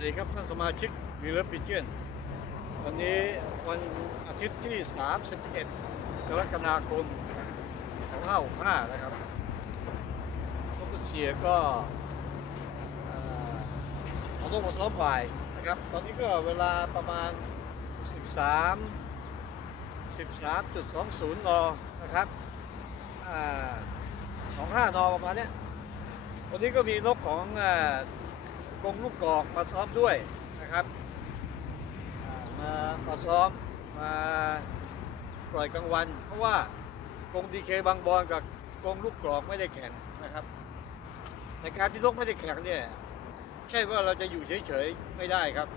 วัสดีครับท่านสมาชิกวีรปิเจนวันนี้วันอาทิตย์ที่ 31 กรกฎาคม2565นะครับนกกเสียก็เอ่อเอานกมาซ้อมบ่ายนะครับ ตอนนี้ก็เวลาประมาณ 13 13.20นนะครับ25นประมาณเนี้ยวันนี้ก็มีนกของอ กงลูกกอกมาซ้อมด้วยนะครับอ่ามามาซ้อมมาปล่อยกลางวัน เพราะว่ากงดีเคบางบอนกับกงลูกกรอกไม่ได้แข่งนะครับ ในการที่นกไม่ได้แข่งเนี่ยใช่ว่าเราจะอยู่เฉยๆไม่ได้ครับ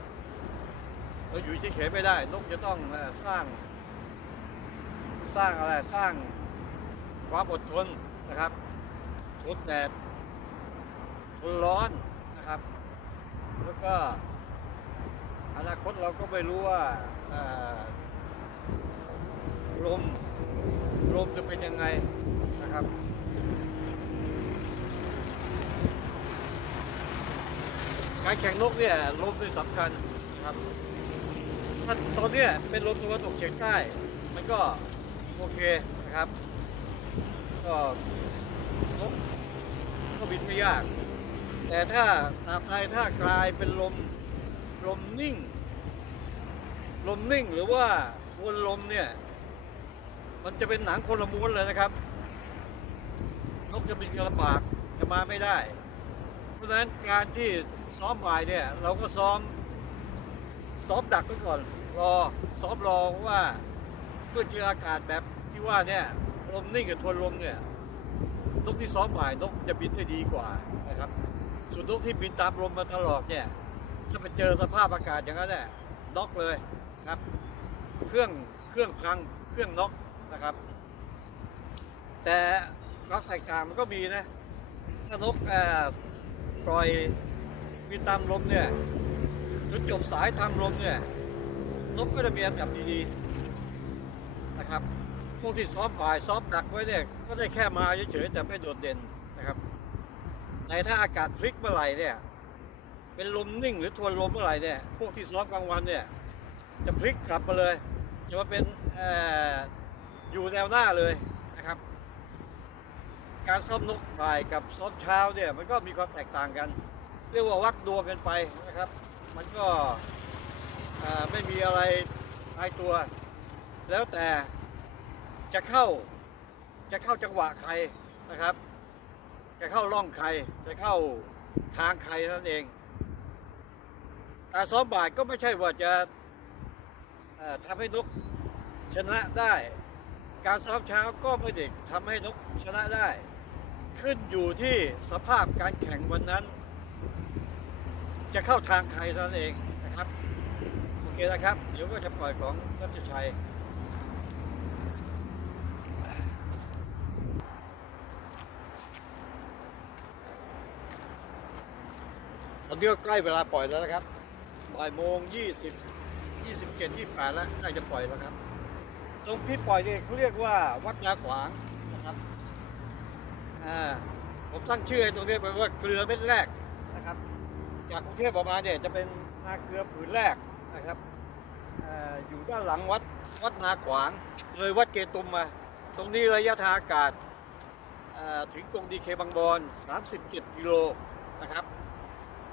เราอยู่เฉยๆไม่ได้นกจะต้องสร้าง สร้างอะไรสร้างความอดทนนะครับทนแดดทนร้อน แล้วก็อนาคตเราก็ไม่รู้ว่าลมลมจะเป็นยังไงนะครับการแข่งนกเนี่ยลมเป็นสำคัญนะครับ ถ้าตอนนี้เป็นลมตะวันตกเฉียงใต้ มันก็โอเคนะครับ ก็นกก็บินไม่ยาก แต่ถ้าตาไทยถ้ากลายเป็นลมลมนิ่ง ลมนิ่งหรือว่าทวนลมเนี่ย มันจะเป็นหนังคนละม้วนเลยนะครับ นกจะบินกระลำบากจะมาไม่ได้ เพราะฉะนั้นการที่ซ้อมบ่ายเนี่ย เราก็ซ้อม ซ้อมดักไว้ก่อน รอซ้อมรอว่าเพื่อเจออากาศแบบที่ว่าเนี่ยลมนิ่งกับทวนลมเนี่ยนกที่ซ้อมบ่ายนกจะบินได้ดีกว่านะครับ ส่วนนกที่บินตามลมมาตลอดเนี่ยถ้าไปเจอสภาพอากาศอย่างนั้นเนี่ยน็อกเลยครับ เครื่องเครื่องพังเครื่องน็อกนะครับ แต่ความแตกต่างมันก็มีนะถ้านกเอ่อปล่อยบินตามลมเนี่ยจนจบสายทางลมเนี่ยนกก็จะมีอันดับดีๆนะครับพวกที่ซ้อมบ่ายซ้อมดักไว้เนี่ยก็ได้แค่มาเฉยๆแต่ไม่โดดเด่น ในถ้าอากาศพลิกเมื่อไหร่เนี่ย เป็นลมนิ่งหรือทวนลมเมื่อไหร่เนี่ย พวกที่ซ้อมกลางวันเนี่ย จะพลิกกลับมาเลย จะมาเป็นออยู่แนวหน้าเลยนะครับ การซ้อมนกบ่ายกับซ้อมเช้าเนี่ยมันก็มีความแตกต่างกัน เรียกว่าวัดดวงกันไปนะครับ มันก็ไม่มีอะไรตายตัว แล้วแต่จะเข้าจะเข้าจังหวะใครนะครับ จะเข้าร่องใคร จะเข้าทางใครนั่นเองการซ้อมบ่ายก็ไม่ใช่ว่าจะทำให้นกชนะได้ การซ้อมเช้าก็ไม่ได้ทำให้นกชนะได้ ขึ้นอยู่ที่สภาพการแข่งวันนั้น จะเข้าทางใครนั้นเองนะครับ โอเคนะครับ เดี๋ยวก็จะปล่อยของรัชชัย นี้ก็ใกล้เวลาปล่อยแล้วนะครับบ่ายโมงยี่สิบยี่สิบเจ็ดยี่แปดแล้วใกล้จะปล่อยแล้วครับ ตรงที่ปล่อยเนี่ยเขาเรียกว่าวัดนาขวางนะครับอ่าผมตั้งชื่อให้ตรงนี้ไปว่าเกลือเม็ดแรกนะครับ จากกรุงเทพออกมาเนี่ยจะเป็นนาเกลือผืนแรกนะครับอ่าอยู่ด้านหลังวัดวัดนาขวางเลยวัดเกตุมมา ตรงนี้ระยะทางอากาศอ่าถึงกรงดีเคบางบอน37กิโลนะครับ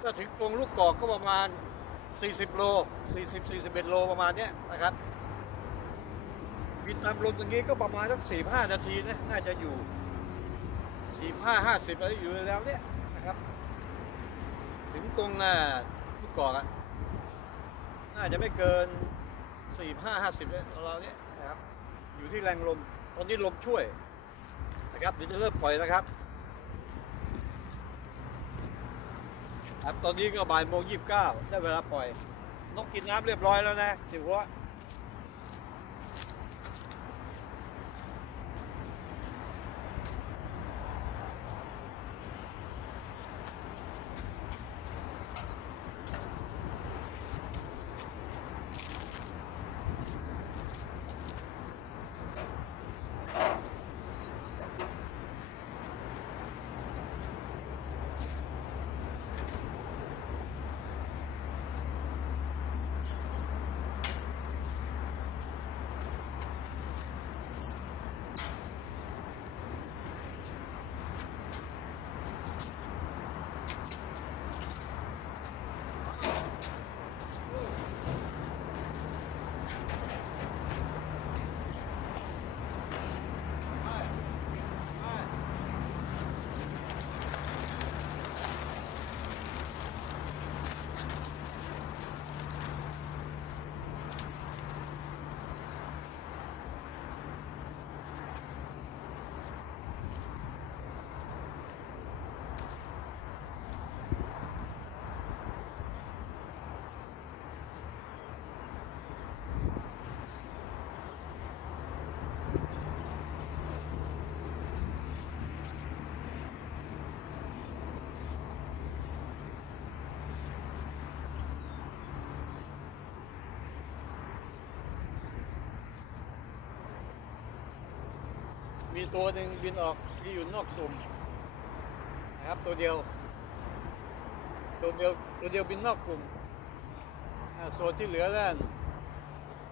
ก็ถึงกรงลูกกอกก็ประมาณ 40 โล 40 41 โลประมาณเนี้ยนะครับบินตามลมตรงนี้ก็ประมาณสัก45 นาทีนะน่าจะอยู่ 45 50อะไรอยู่แล้วเนี่ยนะครับ ถึงกรงอ่าลูกกอกอะน่าจะไม่เกิน 45 50เนี่ยเราเนี่ยนะครับอยู่ที่แรงลมตอนนี้ลมช่วยนะครับเดี๋ยวจะเริ่มปล่อยนะครับ ครับตอนนี้ก็บ่ายโมงยี่สิบเก้าได้เวลาปล่อย นกกินน้ำเรียบร้อยแล้วนะสิหัว มีตัวหนึ่งบินออกที่อยู่นอกกลุ่มนะครับตัวเดียว ตัวเดียวตัวเดียวบินนอกกลุ่มส่วนที่เหลือนั่น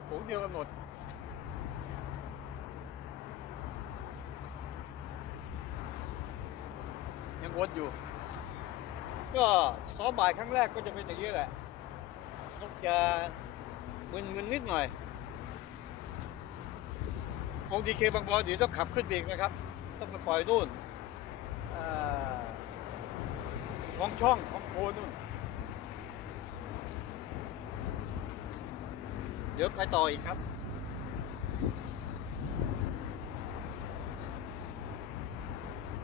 ฝูงเดียวกันหมดยังวนอยู่ ก็ซ้อมบ่ายครั้งแรกก็จะเป็นอย่างนี้แหละนกจะมึนๆนิดหน่อย คงดีเคบางบอลเดี๋ยวต้องขับขึ้นไปอีกนะครับ ต้องไปปล่อยนู่นอของช่องของโพนู่น เดี๋ยวไปต่ออีกครับ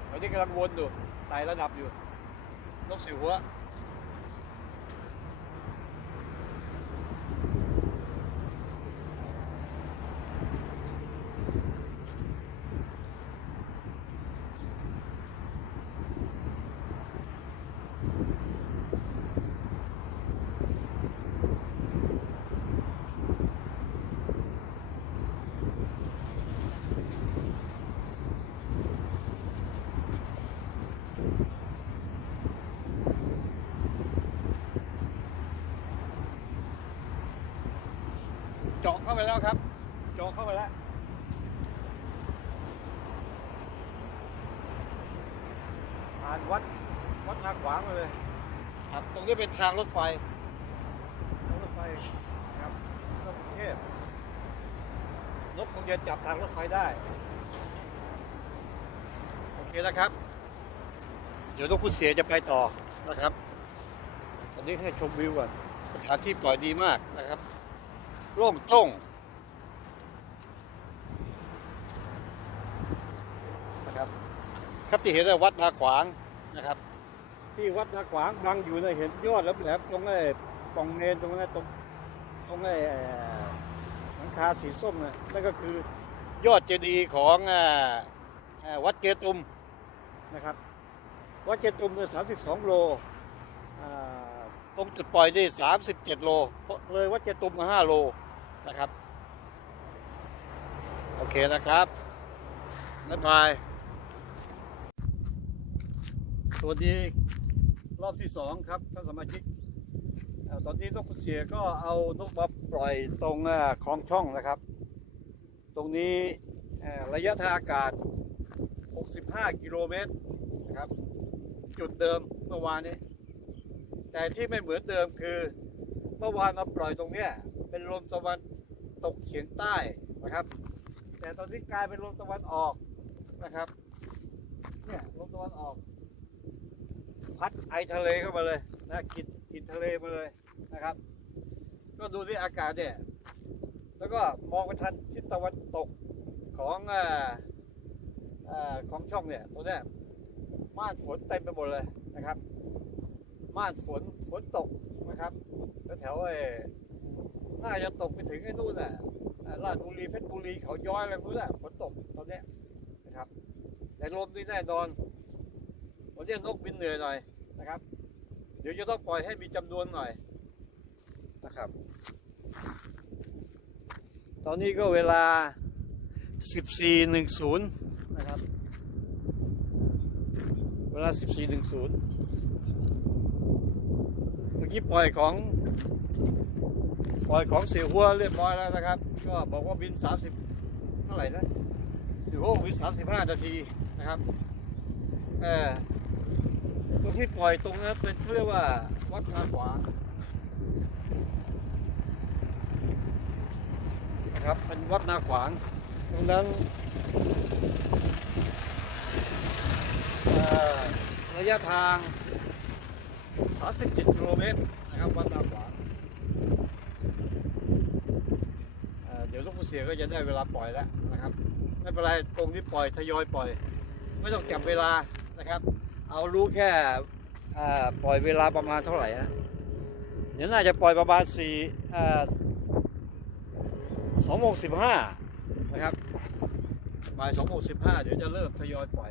ตอนนี้กำลังวนอยู่ไต่ระดับอยู่นกสิวหัว เจาะเข้าไปแล้วครับ เจาะเข้าไปแล้วผ่านวัดวัดนาขวางมาเลยครับตรงนี้เป็นทางรถไฟทางรถไฟนะครับนกกรุงเทพนกคงจะจับทางรถไฟได้โอเคนะครับ เดี๋ยวนกคุณเสียจะไปต่อนะครับตอนนี้ให้ชมวิวก่อนสถานที่ปล่อยดีมากนะครับ โล่งโต้งนะครับ ครับที่เห็นวัดนาขวางนะครับ ที่วัดนาขวางบังอยู่ในเห็นยอดแล้วแหลมตรงไอ้ปองเนนตรงนั้นตรงตรงไอ้หลังคาสีส้มนะนั่นก็คือยอดเจดีย์ของวัดเกตุมนะครับ วัดเกตุมเนี่ยสามสิบสองโลอ่า ตรงจุดปล่อยที่สามสิบเจ็ดโลเพราะเลยวัดเกตุมมาห้าโลนะครับ โอเคนะครับบ๊ายบายสวัสดีรอบที่สองครับท่านสมาชิกตอนนี้นกขุนเสียก็เอานกมาปล่อยตรงคลองช่องนะครับ ตรงนี้ระยะทางอากาศ 65 กิโลเมตรนะครับ จุดเดิมเมื่อวานนี้ แต่ที่ไม่เหมือนเดิมคือ เมื่อวานมาปล่อยตรงเนี้ยเป็นลมตะวันตกเฉียงใต้นะครับ แต่ตอนนี้กลายเป็นลมตะวันออกนะครับเนี่ยลมตะวันออก พัดไอทะเลเข้ามาเลยนะกลิ่นกลิ่นทะเลมาเลยนะครับ ก็ดูที่อากาศเนี่ยแล้วก็มองไปทางทิศตะวันตกของอ่าอ่าของช่องเนี่ยตรงนี้ม่านฝนเต็มไปหมดเลยนะครับ ม่านฝนฝนตกนะครับแถวไอ้น่าจะตกไปถึงไอ้นู่นน่ะอ่าราชบุรีเพชรบุรีเขาย้อยอะไรนู้นน่ะฝนตกตอนนี้นะครับ แต่ลมนี่แน่นอนวันนี้นกบินเหนื่อยหน่อยนะครับ เดี๋ยวจะต้องปล่อยให้มีจำนวนหน่อยนะครับ ตอนนี้ก็เวลา 14.10 นะครับ เวลา 14.10 เมื่อกี้ปล่อยของ ปล่อยของเสียหัวเรียบร้อยแล้วนะครับ ก็บอกว่าบิน 30 เท่าไหร่นะเสียหัวบิน 35 นาทีนะครับเออตรงที่ปล่อยตรงนั้นเป็นเรียกว่าวัดนาขวางนะครับเป็นวัดนาขวางตรงนั้นระยะทาง 37กิโลเมตรนะครับวัดนาขวางเเดี๋ยวลูกผู้เสียก็จะได้เวลาปล่อยแล้วนะครับไม่เป็นไรตรงที่ปล่อยทยอยปล่อย ไม่ต้องจับเวลานะครับ เอารู้แค่ปล่อยเวลาประมาณเท่าไหร่นะเดี๋ยวน่าจะปล่อยประมาณสี่สองโมงสิบห้านะครับบ่ายสองโมงสิบห้าเดี๋ยวจะเริ่มทยอยปล่อย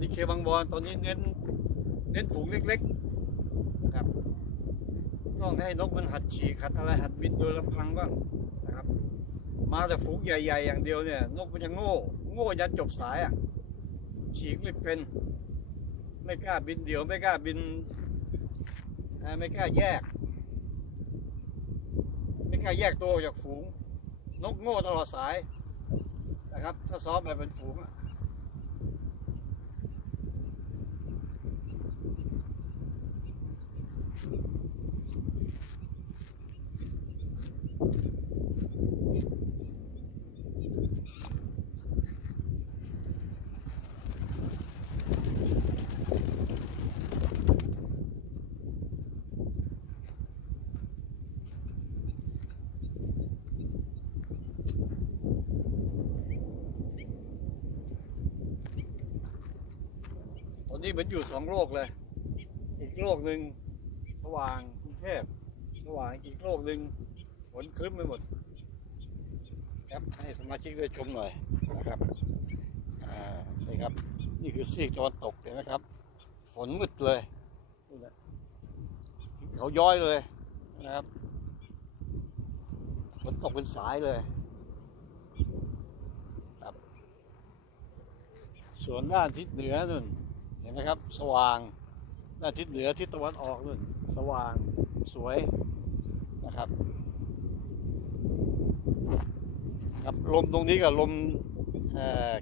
ดีเคบางบอนตอนนี้เน้นเน้นฝูงเล็กๆนะครับต้องให้นกมันหัดฉีกหัดอะไรหัดบินโดยลำพังบ้างนะครับ มาแต่ฝูงใหญ่ ๆ อย่างเดียวเนี่ย นกมันจะโง่ โง่ยันจบสายอะฉีกไม่เป็นไม่กล้าบินเดี่ยวไม่กล้าบินไม่กล้าแยก ไม่กล้าแยกตัวออกจากฝูง นกโง่ตลอดสายนะครับ ถ้าซ้อมแบบเป็นฝูงอะ นนี้เหมือนอยู่สองโลกเลย อีกโลกหนึ่งสว่างกรุงเทพสว่างอีกโลกหนึ่งฝนครึ้มไปหมด ครับให้สมาชิกได้ชมหน่อยนะครับอ่านี่ครับ นี่คือซีกตะวันตกเห็นไหมครับ ฝนมืดเลยนี่แหละเขาย้อยเลยนะครับฝนตกเป็นสายเลยครับส่วนด้านทิศเหนือนู่น ห็นไหมครับ สว่างด้านทิศเหนือทิศตะวันออกนู่นสว่างสวยนะครับครับลมตรงนี้กับลม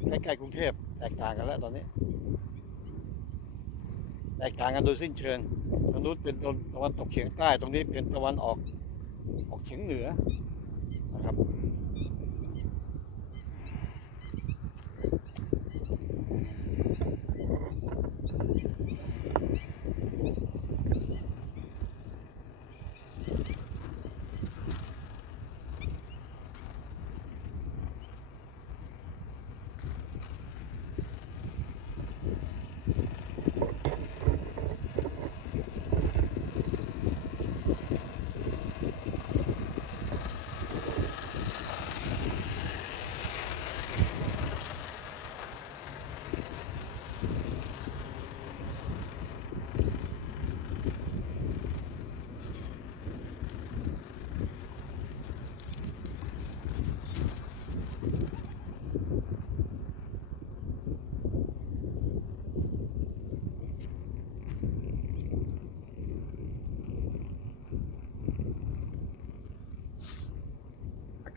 ใกล้ๆกรุงเทพแตกต่างกันแล้วตอนนี้ แตกต่างกันโดยสิ้นเชิงทางนู้นเป็นตะวันตกเฉียงใต้ตรงนี้เป็นตะวันออกออกเฉียงเหนือนะครับ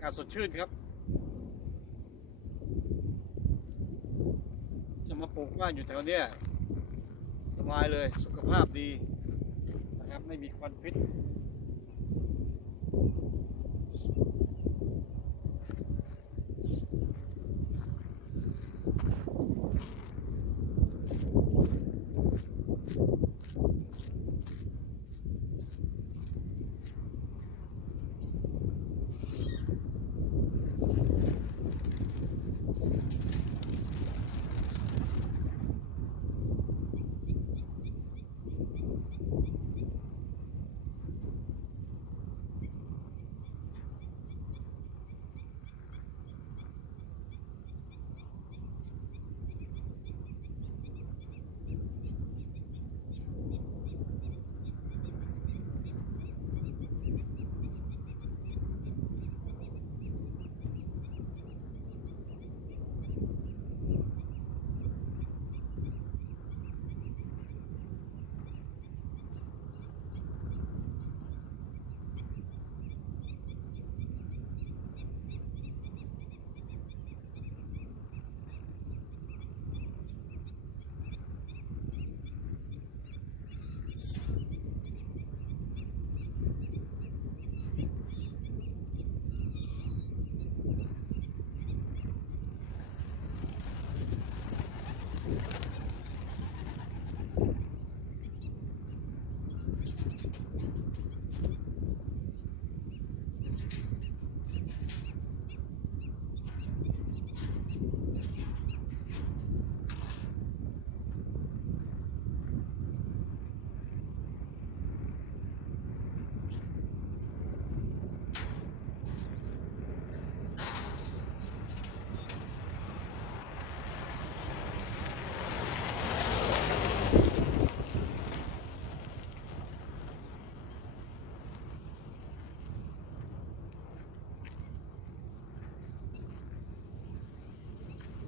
าศสดชื่นครับ จะมาปลูกบ้านอยู่แถวเนี้ยสบายเลยสุขภาพดีนะครับไม่มีควันพิษ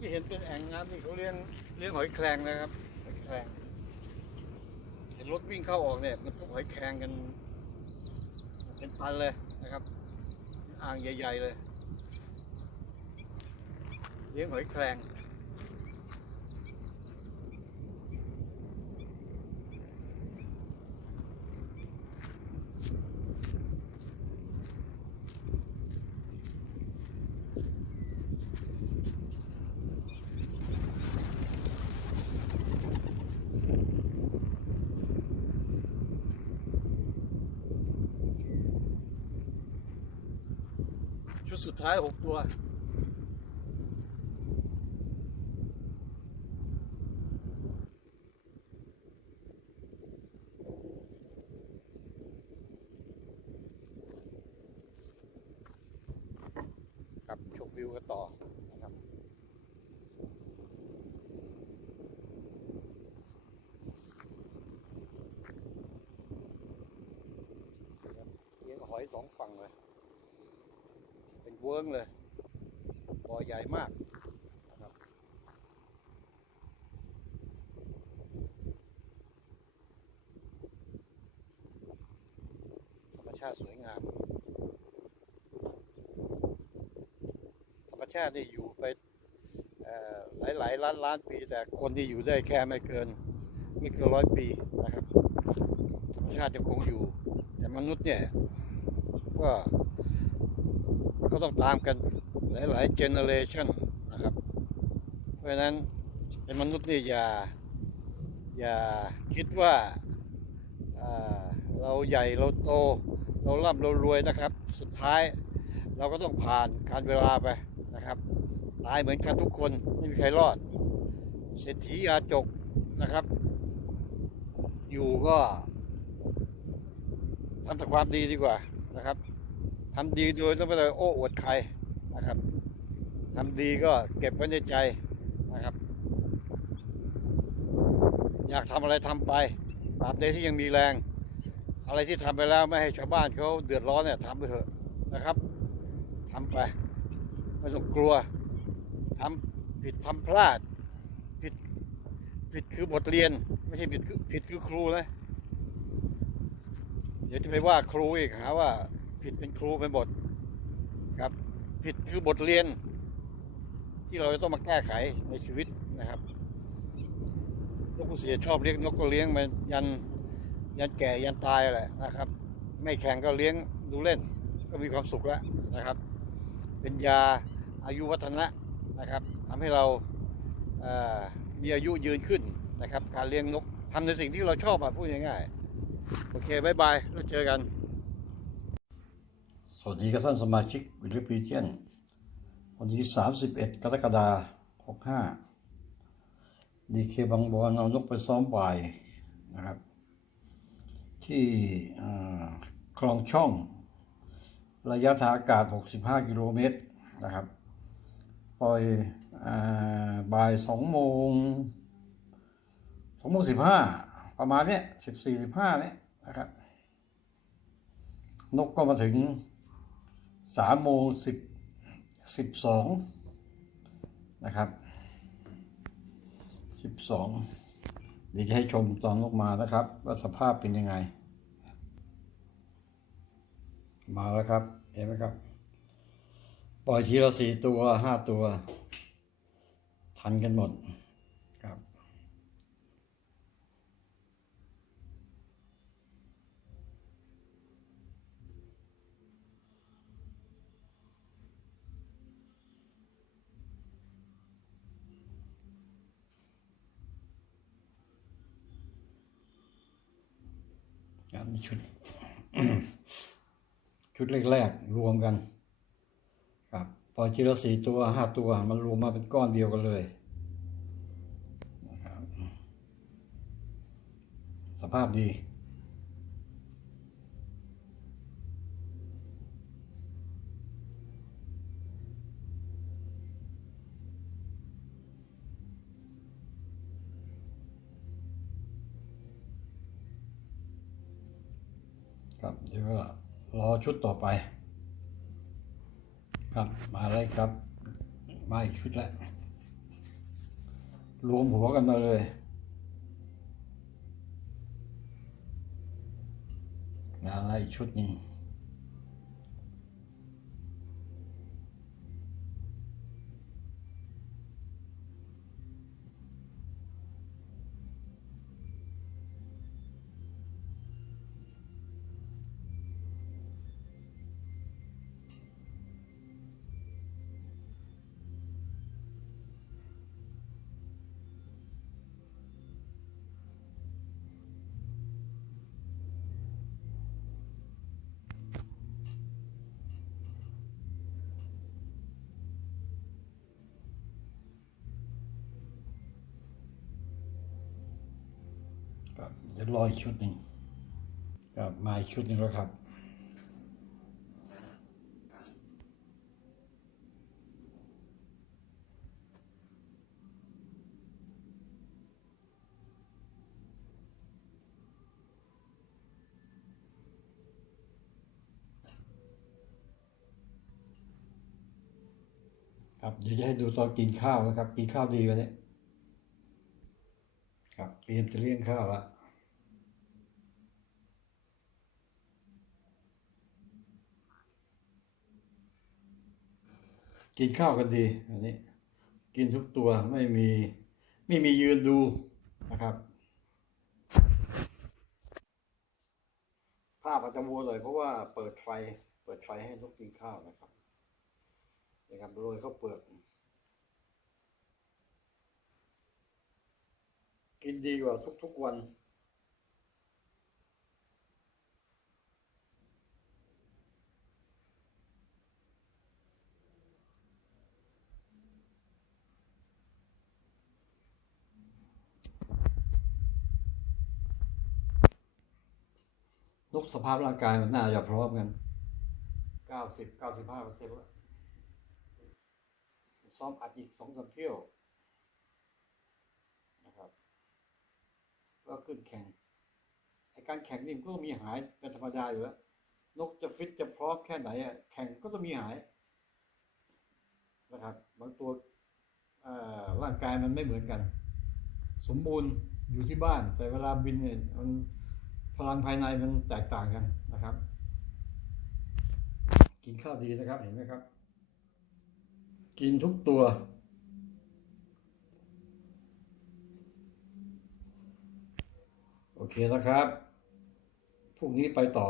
ที่เห็นเป็นแอ่งน้ำนี่เขาเลี้ยงเลี้ยงหอยแครงนะครับหอยแครงเห็นรถวิ่งเข้าออกเนี่ยมันพวกหอยแครงกัน เป็นตันเลยนะครับ อ่างใหญ่ ๆเลย เลี้ยงหอยแครง ท้ายหกตัว ครับชมวิวกันต่อนะครับเลี้ยงหอยสองฝั่งเลย เป็นเวิ้งเลยบ่อใหญ่มากนะครับธรรมชาติสวยงาม ธรรมชาตินี่อยู่ไปหลายหลายล้านล้านปี แต่คนที่อยู่ได้แค่ไม่เกินไม่เกินร้อยปีนะครับ ธรรมชาติยังคงอยู่ แต่มนุษย์เนี่ยก็ ก็ต้องตามกันหลายๆเจเนอเรชันนะครับ เพราะฉะนั้นเป็นมนุษย์นี่อย่า อย่าคิดว่าาเราใหญ่เราโต เราร่ำเรารวยนะครับ สุดท้ายเราก็ต้องผ่านการเวลาไปนะครับตายเหมือนกันทุกคนไม่มีใครรอด เศรษฐียาจกนะครับ อยู่ก็ทำแต่ความดีดีกว่านะครับ ทำดีโดยไม่ต้องโอ้อวดใครนะครับทำดีก็เก็บไว้ในใจนะครับ อยากทำอะไรทำไปตราบใดที่ยังมีแรง อะไรที่ทำไปแล้วไม่ให้ชาวบ้านเขาเดือดร้อนเนี่ยทำไปเถอะนะครับทำไปไม่ต้องกลัวทำผิดทำพลาดผิดผิดคือบทเรียน ไม่ใช่ผิดคือผิดคือครูนะเดี๋ยวจะไปว่าครูอีกหาว่า ผิดเป็นครูเป็นบทครับ ผิดคือบทเรียน ที่เราจะต้องมาแก้ไขในชีวิตนะครับนกกระเสียชอบเลี้ยงนกก็เลี้ยงมันยันยันแก่ยันตายแหละนะครับ ไม่แข่งก็เลี้ยงดูเล่น ก็มีความสุขแล้วนะครับ เป็นยาอายุวัฒนะนะครับทำให้เราเอ่อมีอายุยืนขึ้นนะครับ การเลี้ยงนกทำในสิ่งที่เราชอบอะพูดง่ายๆโอเคบายบายแล้วเจอกัน สวัสดีครับท่านสมาชิกวิลเลปีเจียนวันที่ 31 กรกฎาคม65ดีเคบางบอนเอานกไปซ้อมบ่ายนะครับ ที่คลองช่อง ระยะทางอากาศ 65 กิโลเมตรนะครับ ปล่อยอบ่าย 2 โมง2โมง15 ประมาณเนี้ย14 15 เนี้ยนะครับ นกก็มาถึง 3โมง10 12นะครับ12เดี๋ยวจะให้ชมตอนนกมานะครับ ว่าสภาพเป็นยังไง มาแล้วครับ เห็นไหมครับ ปล่อยทีละสี่ตัวห้าตัว ทันกันหมด มีชุด ชุดแรกๆรวมกัน ครับ พอยทีละสี่ตัวห้าตัวมันรวมมาเป็นก้อนเดียวกันเลยครับสภาพดี ครับเดี๋ยวรอชุดต่อไป ครับมาเลยครับ มาอีกชุดแล้วรวมหัวกันมาเลยมาอะไรอีกชุดหนึ่ง เดี๋ยวรออีกชุดหนึ่งครับมาอีกชุดหนึ่งแล้วครับ ครับเดี๋ยวจะให้ดูตอนกินข้าวนะครับ กินข้าวดีวันนี้ครับเตรียมจะเลี้ยงข้าวละ กินข้าวกันดีอันนี้ กินทุกตัวไม่มีไม่มียืนดูนะครับ ภาพอาจจะมัวเลยเพราะว่าเปิดไฟ เปิดไฟให้นกกินข้าวนะครับนะครับโรยข้าวเปลือกกินดีกว่าทุกๆวัน นกสภาพร่างกายมันน่าจะพร้อมกันเก้าสิบเก้าสิบห้าเปอร์เซ็นต์แล้วซ้อมอัดอีกสองสามเที่ยวนะครับ ก็ขึ้นแข่งไอการแข่งนี่มันก็ต้องมีหายเป็นธรรมดาอยู่แล้วนกจะฟิตจะพร้อมแค่ไหนอะแข่งก็ต้องมีหายนะครับบางตัวร่างกายมันไม่เหมือนกัน สมบูรณ์อยู่ที่บ้าน แต่เวลาบินเนี่ยมัน พลังภายในมันแตกต่างกันนะครับ กินข้าวดีนะครับเห็นไหมครับ กินทุกตัว โอเคนะครับพรุ่งนี้ไปต่อ